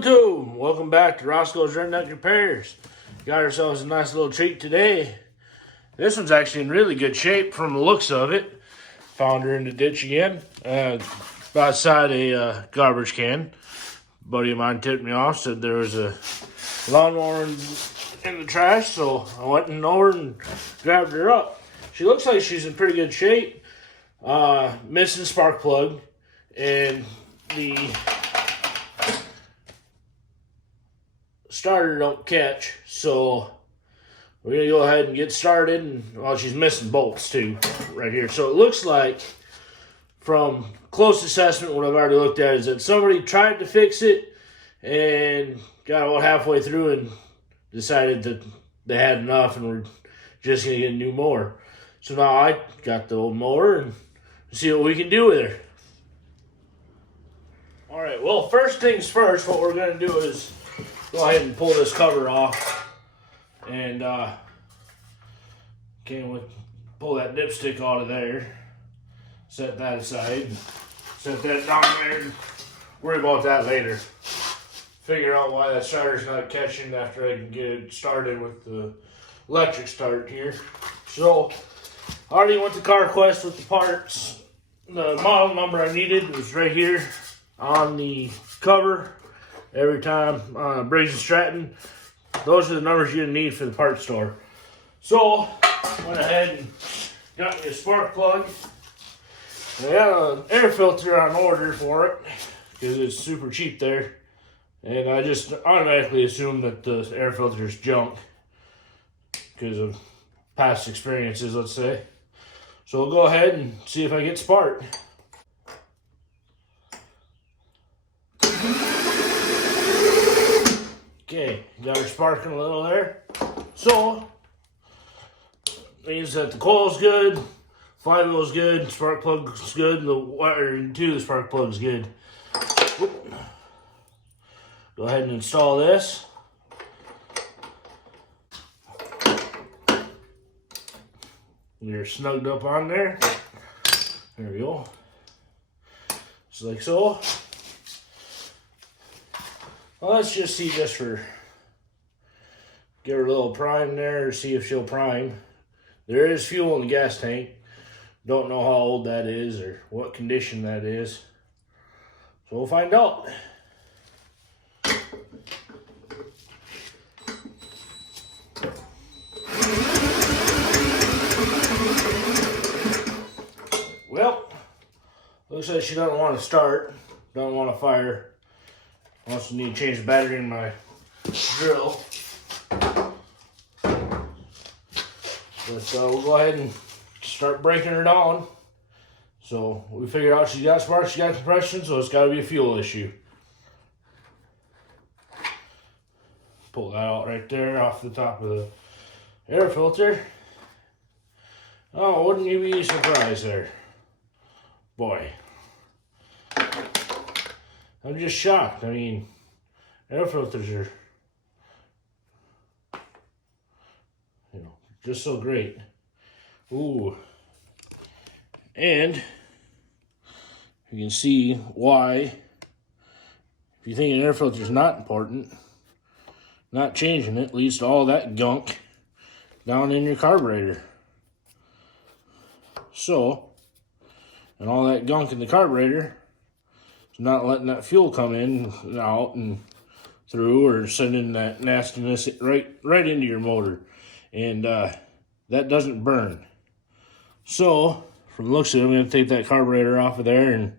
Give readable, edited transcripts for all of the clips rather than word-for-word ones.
YouTube, welcome back to Roscoe's Redneck Repairs. Got ourselves a nice little treat today. This one's actually in really good shape from the looks of it. Found her in the ditch again, outside a garbage can. A buddy of mine tipped me off, said there was a lawnmower in the trash, so I went over and grabbed her up. She looks like she's in pretty good shape. Missing spark plug, and the starter don't catch, so we're gonna go ahead and get started. And well, she's missing bolts too right here, so it looks like from close assessment what I've already looked at is that somebody tried to fix it and got about halfway through and decided that they had enough and we're just gonna get a new mower. So now I got the old mower and see what we can do with her. All right, well, first things first, what we're gonna do is go ahead and pull this cover off, and pull that dipstick out of there, set that aside, set that down there, and worry about that later. Figure out why that starter's not catching after I can get it started with the electric start here. So, I already went to CarQuest with the parts. The model number I needed was right here on the cover. Every time Briggs and Stratton, those are the numbers you're gonna need for the parts store. So went ahead and got me a spark plug. I got an air filter on order for it because it's super cheap there, and I just automatically assume that the air filter is junk because of past experiences, let's say. So we'll go ahead and see if I get spark. Okay, got her sparking a little there. So, means that the coil's good, flywheel's good, spark plug's good, and the wire to the spark plug's good. Whoop. Go ahead and install this. You're snugged up on there. There we go. Just like so. Well, let's just see just for, give her a little prime there, see if she'll prime. There is fuel in the gas tank. Don't know how old that is or what condition that is. So we'll find out. Well, looks like she doesn't want to start, doesn't want to fire. I also need to change the battery in my drill. But we'll go ahead and start breaking her down. So we figured out she's got spark, she's got compression, so it's got to be a fuel issue. Pull that out right there off the top of the air filter. Oh, wouldn't you be surprised there? Boy. I'm just shocked. I mean, air filters are, just so great. Ooh. And you can see why, if you think an air filter is not important, not changing it leads to all that gunk down in your carburetor. So, and all that gunk in the carburetor, not letting that fuel come in and out and through, or sending that nastiness right into your motor, and that doesn't burn. So from the looks of it, I'm going to take that carburetor off of there and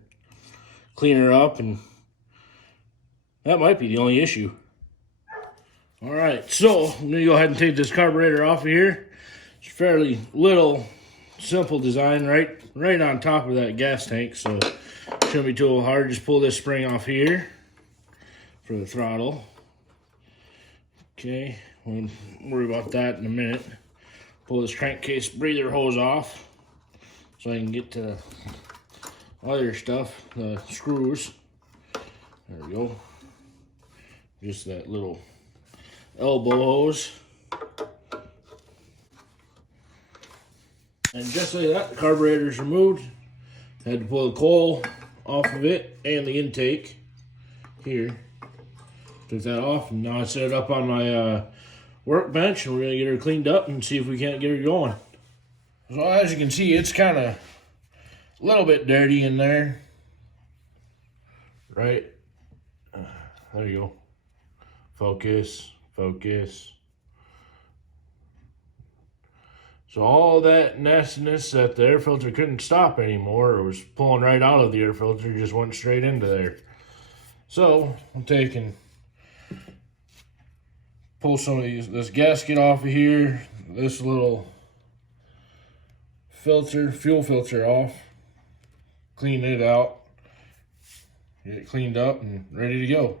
clean her up, and that might be the only issue. All right, so I'm going to go ahead and take this carburetor off of here. It's fairly little, simple design, right on top of that gas tank, so shouldn't be too hard. Just pull this spring off here for the throttle. Okay, we'll worry about that in a minute. Pull this crankcase breather hose off so I can get to other stuff, the screws. There we go. Just that little elbow hose. And just like that, the carburetor's removed. Had to pull the coil off of it and the intake here. Took that off, and now I set it up on my workbench, and we're gonna get her cleaned up and see if we can't get her going. So as you can see, it's kind of a little bit dirty in there. Right? There you go. Focus, focus. So all that nastiness that the air filter couldn't stop anymore, or was pulling right out of the air filter, just went straight into there. So I'm taking, pull some of this gasket off of here, this little filter, fuel filter off, clean it out, get it cleaned up and ready to go.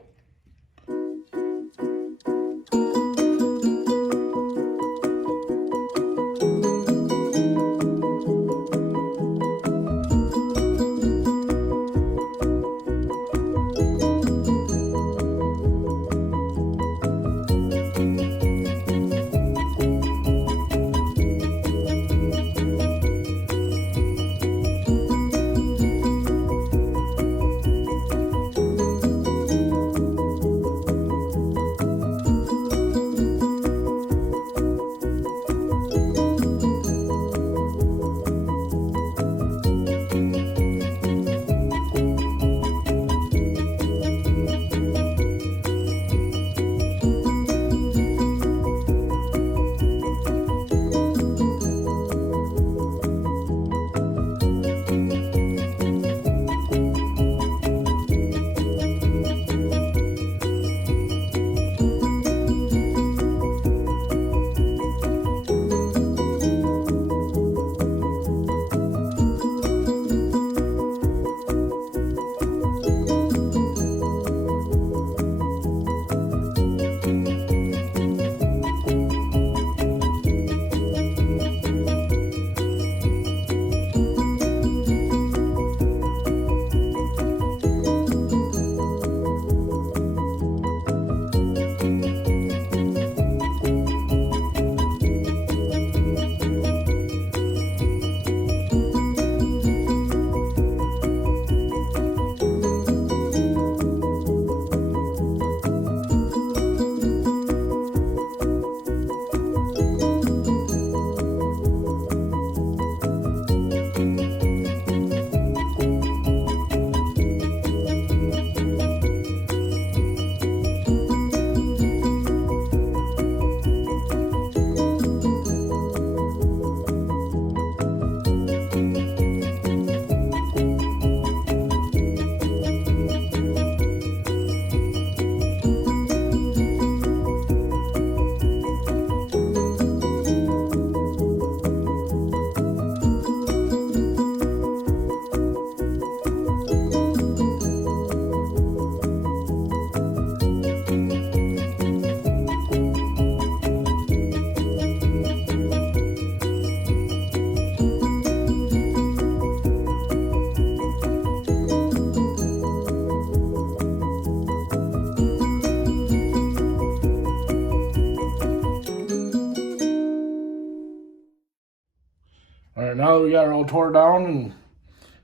All right, now that we got her all tore down and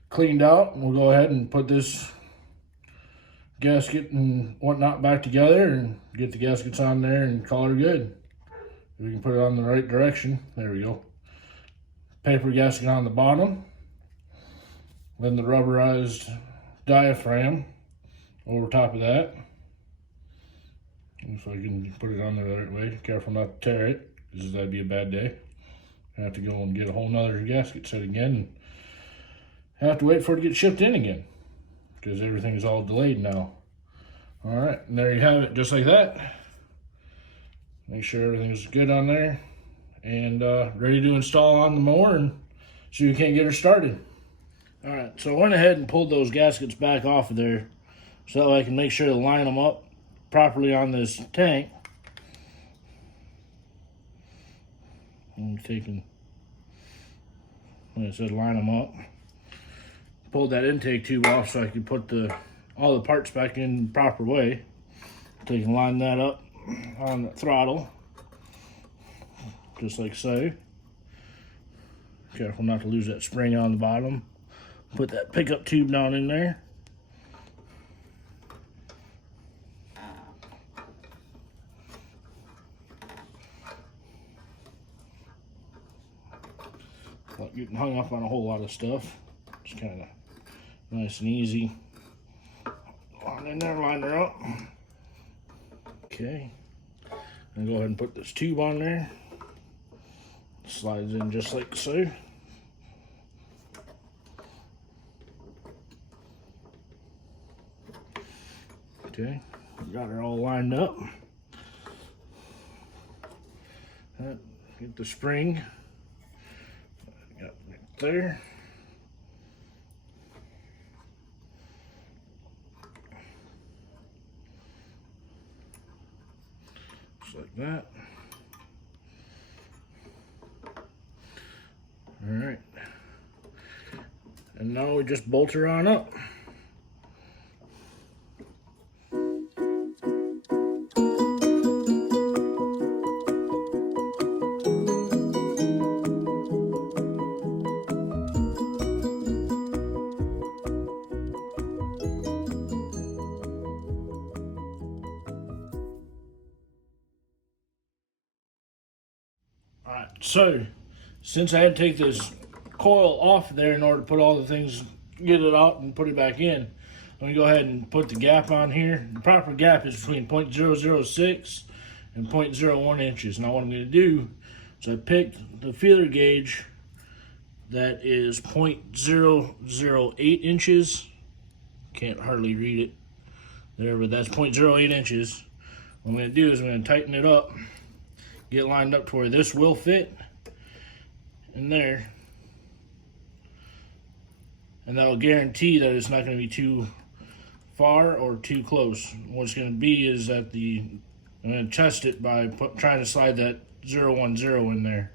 cleaned out, we'll go ahead and put this gasket and whatnot back together and get the gaskets on there and call her good. We can put it on the right direction. There we go. Paper gasket on the bottom. Then the rubberized diaphragm over top of that. If I can put it on there the right way. Careful not to tear it, because that'd be a bad day. I have to go and get a whole nother gasket set again, and have to wait for it to get shipped in again, because everything's all delayed now. All right, and there you have it, just like that. Make sure everything's good on there, and ready to install on the mower and see if we can't get her started. All right, so I went ahead and pulled those gaskets back off of there so that I can make sure to line them up properly on this tank. I'm taking, like I said, line them up. Pulled that intake tube off so I could put all the parts back in the proper way. So you can line that up on the throttle, just like so. Careful not to lose that spring on the bottom. Put that pickup tube down in there. getting hung up on a whole lot of stuff. It's kind of nice and easy. On in there, line her up. Okay. And go ahead and put this tube on there. Slides in just like so. Okay, got her all lined up. Get the spring. Got it right there. Just like that. All right. And now we just bolt her on up. Alright, so since I had to take this coil off there in order to put all the things, get it out and put it back in, let me go ahead and put the gap on here. The proper gap is between 0.006 and 0.01 inches. Now what I'm going to do is I picked the feeler gauge that is 0.008 inches. Can't hardly read it there, but that's 0.08 inches. What I'm going to do is I'm going to tighten it up, get lined up to where this will fit in there, and that will guarantee that it's not going to be too far or too close. What's going to be is that I'm going to test it by trying to slide that 010 in there.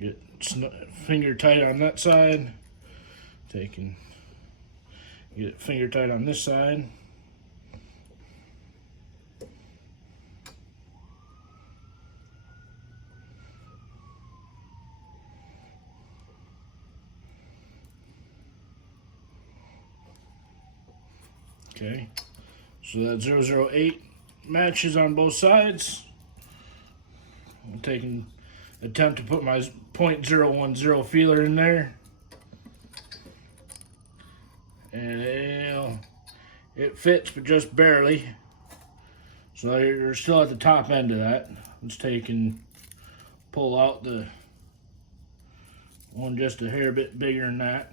Get finger tight on that side, get it finger tight on this side. Okay, so that 008 matches on both sides. I'm attempt to put my 0.010 feeler in there, and it fits, but just barely. So you're still at the top end of that. Let's pull out the one just a hair bit bigger than that.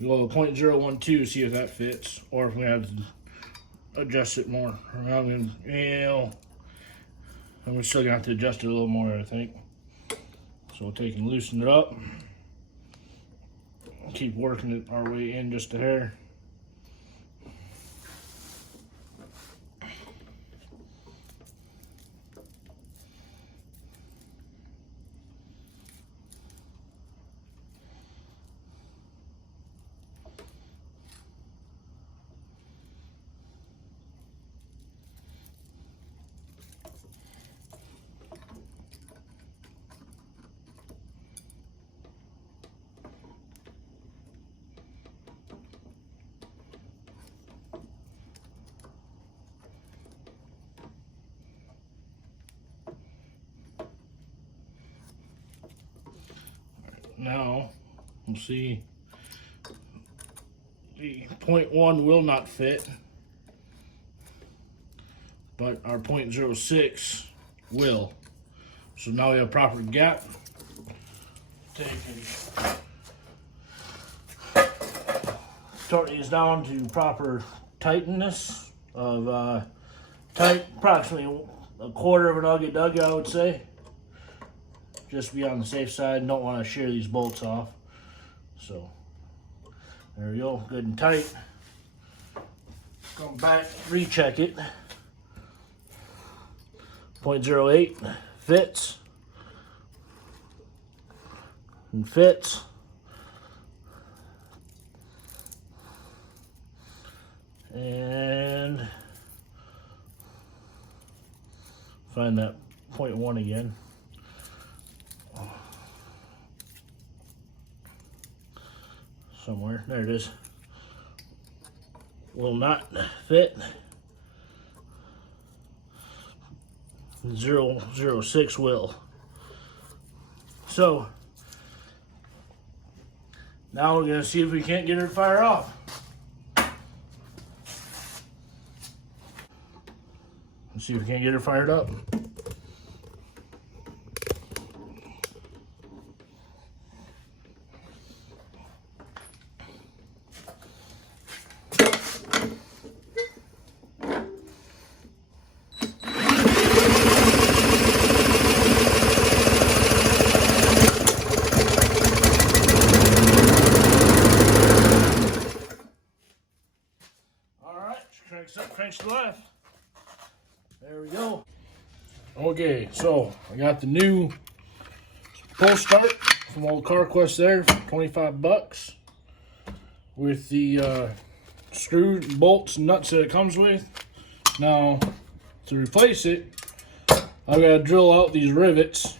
We'll go 0.012, see if that fits, or if we have to adjust it more. I'm still gonna have to adjust it a little more, I think. So we'll take and loosen it up. Keep working it our way in just a hair. Now, we'll see, the 0.1 will not fit, but our 0.06 will. So now we have proper gap. Torque these down to proper tightness of approximately a quarter of an ugga I would say. Just to be on the safe side, don't want to shear these bolts off. So there we go, good and tight. Come back, recheck it. 0.08 fits and fits. And find that 0.1 again. Somewhere, there it is. will not fit. 006 will. So now we're gonna see if we can't get her to fire off. Let's see if we can't get her fired up. Cranks up, cranks to left. There we go. Okay, so I got the new pull start from old CarQuest there for 25 bucks with the screw bolts and nuts that it comes with. Now, to replace it, I've got to drill out these rivets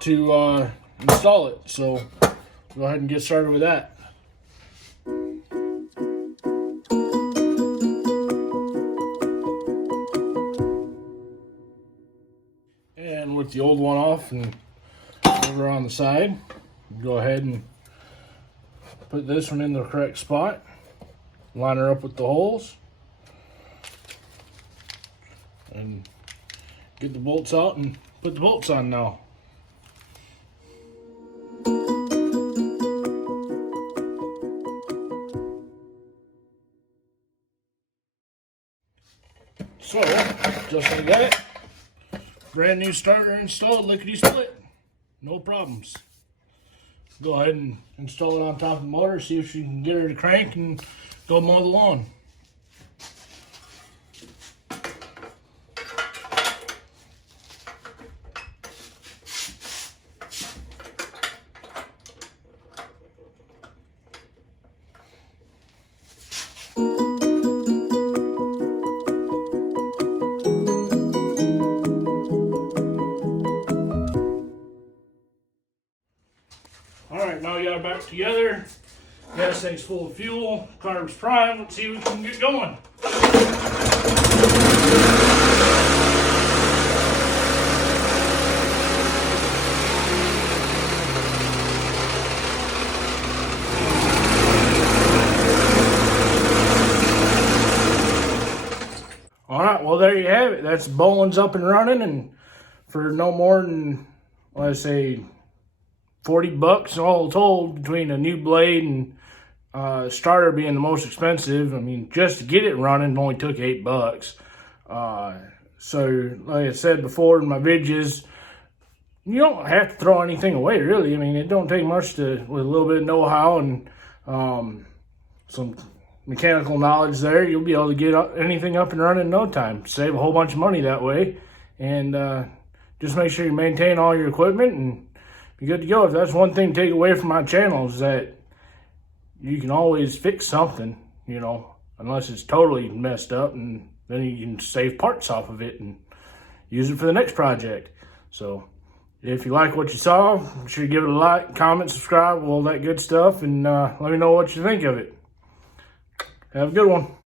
to install it. So, go ahead and get started with that. And with the old one off and over on the side, go ahead and put this one in the correct spot. Line her up with the holes. And get the bolts out and put the bolts on now. So, just like that. Brand new starter installed, lickety split. No problems. Go ahead and install it on top of the motor, see if you can get her to crank and go mow the lawn. Alright, now we got it back together. Gas tank's full of fuel, car's primed. Let's see if we can get going. Alright, well there you have it. That's Bolens up and running, and for no more than, let's say, 40 bucks all told, between a new blade and starter being the most expensive. I mean, just to get it running only took $8. So, like I said before in my videos, you don't have to throw anything away, really. I mean, it don't take much with a little bit of know-how and some mechanical knowledge there. You'll be able to get anything up and running in no time. Save a whole bunch of money that way. And just make sure you maintain all your equipment and you're good to go. If that's one thing to take away from my channel, is that you can always fix something, you know, unless it's totally messed up, and then you can save parts off of it and use it for the next project. So if you like what you saw, be sure to give it a like, comment, subscribe, all that good stuff, and let me know what you think of it. Have a good one.